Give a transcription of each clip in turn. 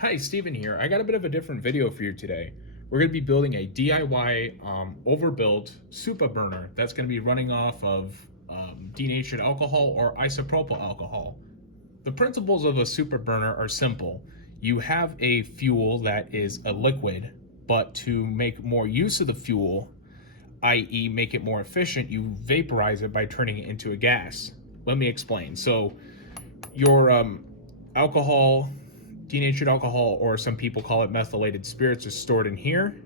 Hi, Steven here. I got a bit of a different video for you today. We're going to be building a DIY overbuilt Supaburner that's going to be running off of denatured alcohol or isopropyl alcohol. The principles of a Supaburner are simple. You have a fuel that is a liquid, but to make more use of the fuel, i.e. make it more efficient, you vaporize it by turning it into a gas. Let me explain. So your alcohol, denatured alcohol, or some people call it methylated spirits, is stored in here.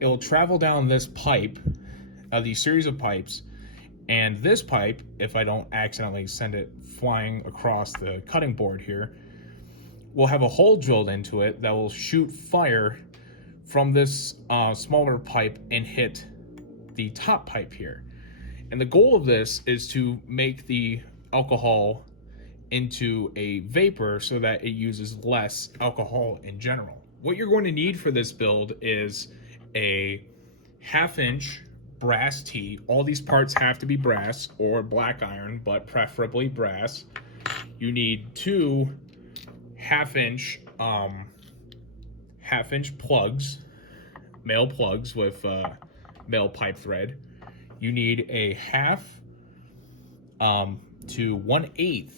It'll travel down this pipe, these series of pipes, and this pipe, if I don't accidentally send it flying across the cutting board here, will have a hole drilled into it that will shoot fire from this smaller pipe and hit the top pipe here. And the goal of this is to make the alcohol into a vapor so that it uses less alcohol in general. What you're going to need for this build is a 1/2-inch brass tee. All these parts have to be brass or black iron, but preferably brass. You need 2 1/2-inch plugs, male plugs with male pipe thread. You need a 1/2 to 1/8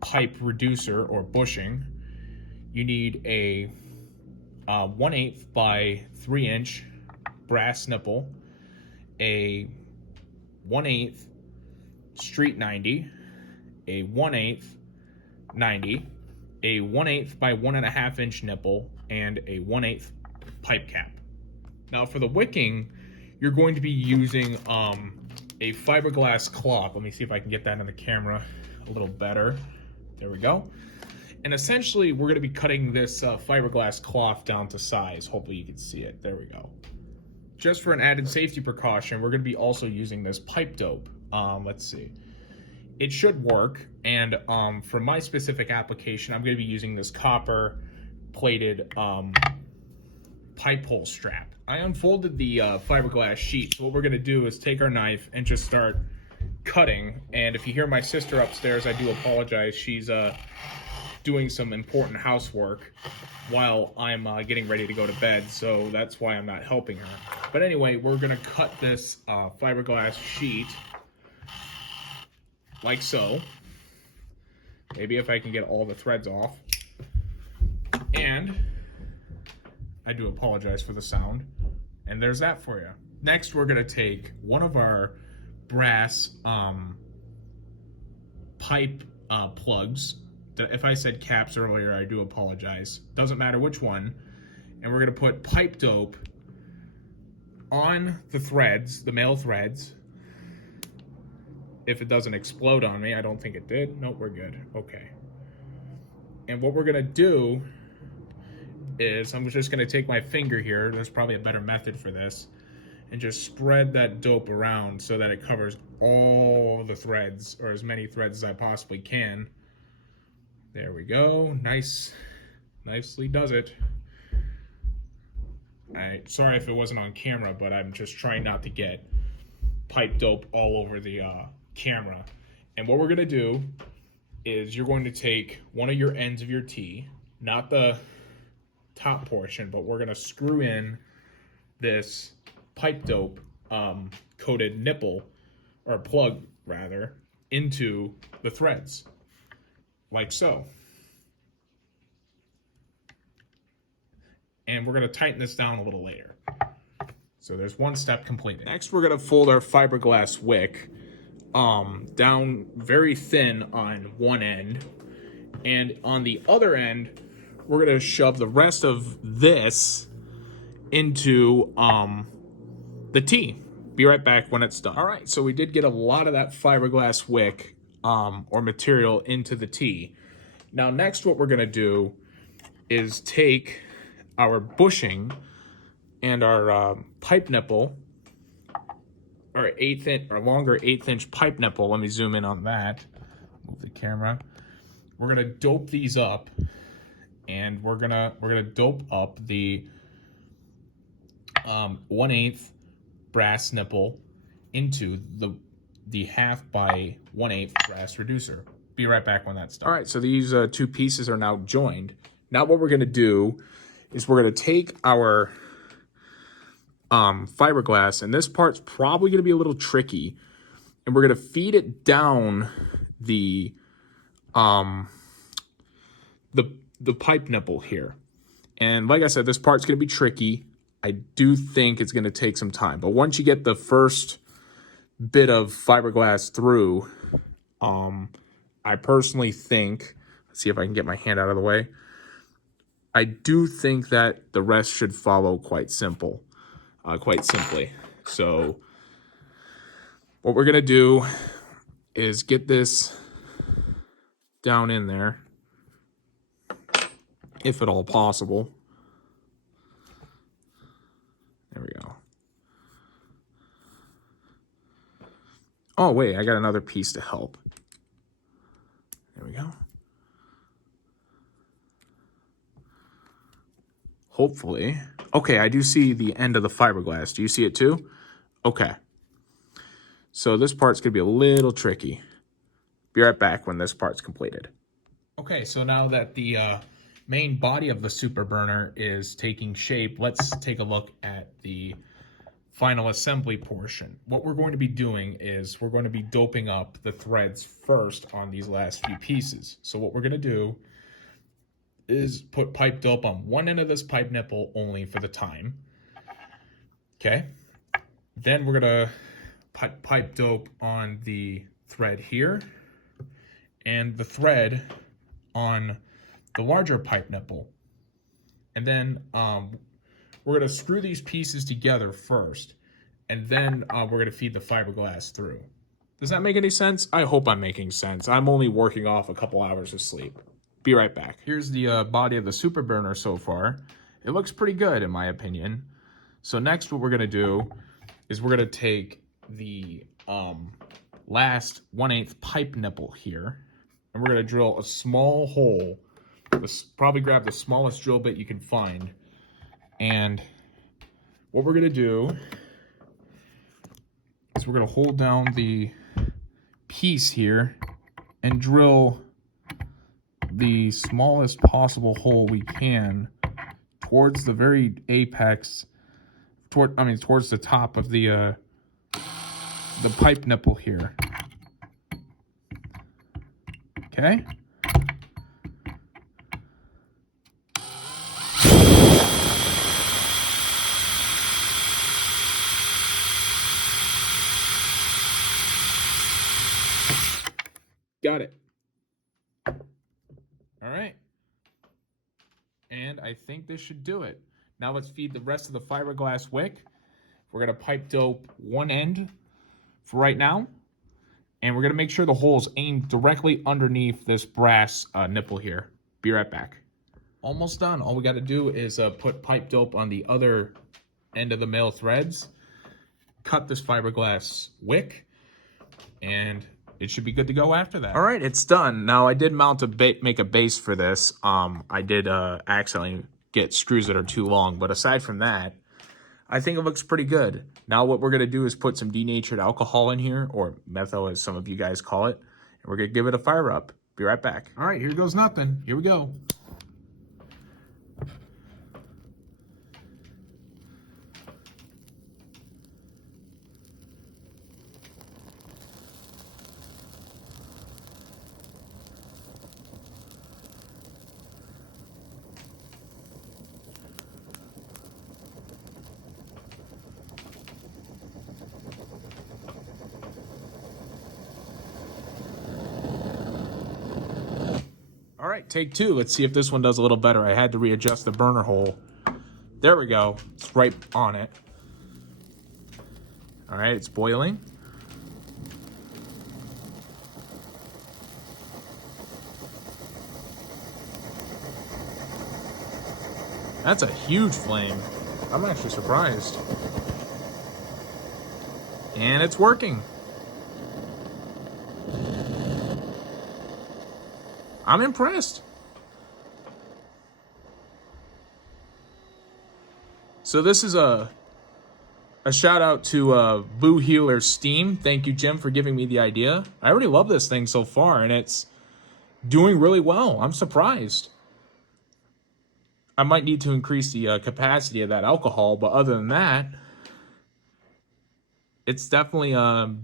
pipe reducer or bushing. You need a 1/8 by 3-inch brass nipple, a 1/8 street 90, a 1/8 90, a 1/8 by 1.5-inch nipple, and a 1/8 pipe cap. Now for the wicking, you're going to be using a fiberglass cloth. Let me see if I can get that in the camera a little better. There we go. And essentially, we're going to be cutting this fiberglass cloth down to size. Hopefully you can see it. There we go. Just for an added safety precaution, we're going to be also using this pipe dope. Let's see. It should work. And for my specific application, I'm going to be using this copper plated pipe hole strap. I unfolded the fiberglass sheet. So what we're going to do is take our knife and just start cutting. And if you hear my sister upstairs, I do apologize. She's doing some important housework while I'm getting ready to go to bed, so that's why I'm not helping her. But anyway, we're gonna cut this fiberglass sheet like so. Maybe if I can get all the threads off. And I do apologize for the sound. And there's that for you. Next, we're gonna take one of our brass pipe plugs. If I said caps earlier, I do apologize. Doesn't matter which one. And we're gonna put pipe dope on the threads, the male threads. If it doesn't explode on me, I don't think it did. Nope, we're good. Okay. And what we're gonna do is I'm just gonna take my finger here. There's probably a better method for this. And just spread that dope around so that it covers all the threads, or as many threads as I possibly can. There we go. Nicely does it. Sorry if it wasn't on camera, but I'm just trying not to get pipe dope all over the camera. And what we're gonna do is you're going to take one of your ends of your tee, not the top portion, but we're gonna screw in this pipe dope coated nipple, or plug rather, into the threads like so. And we're going to tighten this down a little later. So there's one step completed. Next, we're going to fold our fiberglass wick down very thin on one end, and on the other end we're going to shove the rest of this into the tee. Be right back when it's done. All right, so we did get a lot of that fiberglass wick or material into the tee. Now next, what we're gonna do is take our bushing and our pipe nipple, or longer 1/8-inch pipe nipple. Let me zoom in on that. Move the camera. We're gonna dope these up, and we're gonna dope up the 1/8 brass nipple into the 1/2 by 1/8 brass reducer. Be right back when that's done. All right, so these two pieces are now joined. Now what we're going to do is we're going to take our fiberglass, and this part's probably going to be a little tricky, and we're going to feed it down the pipe nipple here. And like I said, this part's going to be tricky. I do think it's going to take some time, but once you get the first bit of fiberglass through, I personally think, let's see if I can get my hand out of the way, I do think that the rest should follow quite simply. So what we're going to do is get this down in there, if at all possible. There we go. Oh, wait, I got another piece to help. There we go. Hopefully. Okay, I do see the end of the fiberglass. Do you see it too? Okay. So this part's going to be a little tricky. Be right back when this part's completed. Okay, so now that the main body of the Supaburner is taking shape, let's take a look at the final assembly portion. What we're going to be doing is we're going to be doping up the threads first on these last few pieces. So what we're going to do is put pipe dope on one end of this pipe nipple only for the time. Okay. Then we're going to put pipe dope on the thread here and the thread on the larger pipe nipple. And then we're going to screw these pieces together first, and then we're going to feed the fiberglass through. Does that make any sense? I hope I'm making sense. I'm only working off a couple hours of sleep. Be right back. Here's the body of the Supaburner so far. It looks pretty good in my opinion. So next what we're going to do is we're going to take the last 1/8 pipe nipple here, and we're going to drill a small hole. Probably grab the smallest drill bit you can find. And what we're going to do is we're going to hold down the piece here and drill the smallest possible hole we can towards the very apex, towards the top of the pipe nipple here. Okay? Got it. All right. And I think this should do it. Now let's feed the rest of the fiberglass wick. We're going to pipe dope one end for right now. And we're going to make sure the hole's aimed directly underneath this brass nipple here. Be right back. Almost done. All we got to do is put pipe dope on the other end of the male threads. Cut this fiberglass wick. And it should be good to go after that. All right, it's done. Now I did make a base for this. I did accidentally get screws that are too long, but aside from that, I think it looks pretty good. Now what we're gonna do is put some denatured alcohol in here, or methyl as some of you guys call it, and we're gonna give it a fire up. Be right back. All right, here goes nothing. Here we go. All right, take two. Let's see if this one does a little better. I had to readjust the burner hole. There we go. It's right on it. All right, it's boiling. That's a huge flame. I'm actually surprised. And it's working. I'm impressed. So this is a shout out to Boo Healer Steam. Thank you, Jim, for giving me the idea. I already love this thing so far, and it's doing really well. I'm surprised. I might need to increase the capacity of that alcohol, but other than that, it's definitely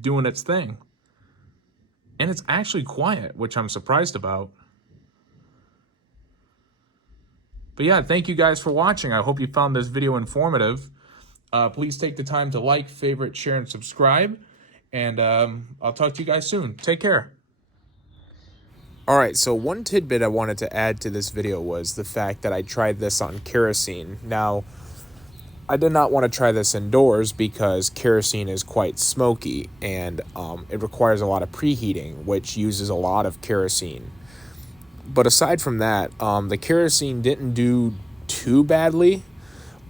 doing its thing. And it's actually quiet, which I'm surprised about. But yeah, thank you guys for watching. I hope you found this video informative. Please take the time to like, favorite, share, and subscribe. And I'll talk to you guys soon. Take care. All right, so one tidbit I wanted to add to this video was the fact that I tried this on kerosene. Now, I did not want to try this indoors because kerosene is quite smoky and it requires a lot of preheating, which uses a lot of kerosene. But aside from that, the kerosene didn't do too badly,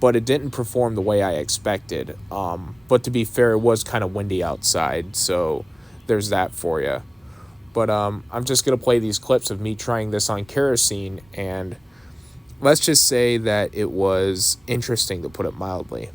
but it didn't perform the way I expected. But to be fair, it was kind of windy outside, so there's that for you. But I'm just going to play these clips of me trying this on kerosene, and let's just say that it was interesting, to put it mildly.